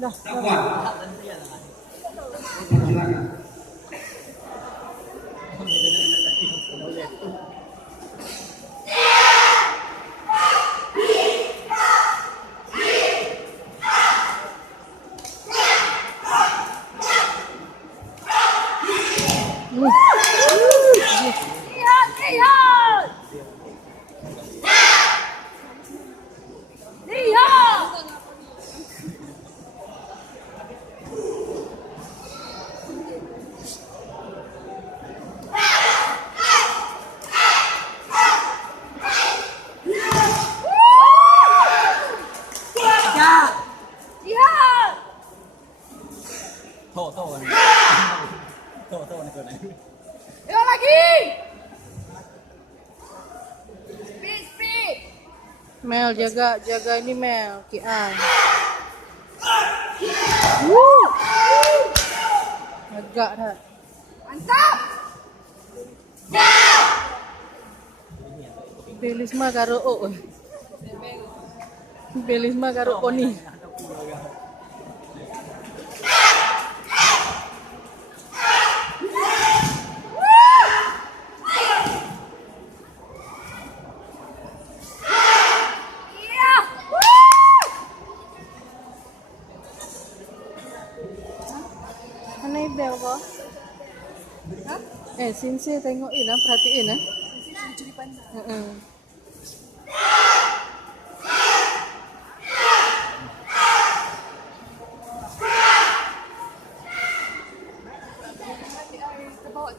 Dah. Mel jaga ini Mel, Kian. Agak dah. Mantap. Belisma karo Belisma karo Poni. Aneh bel kok. Sinse tengokin lah, perhatiin lah. Curi pandang. Terbawa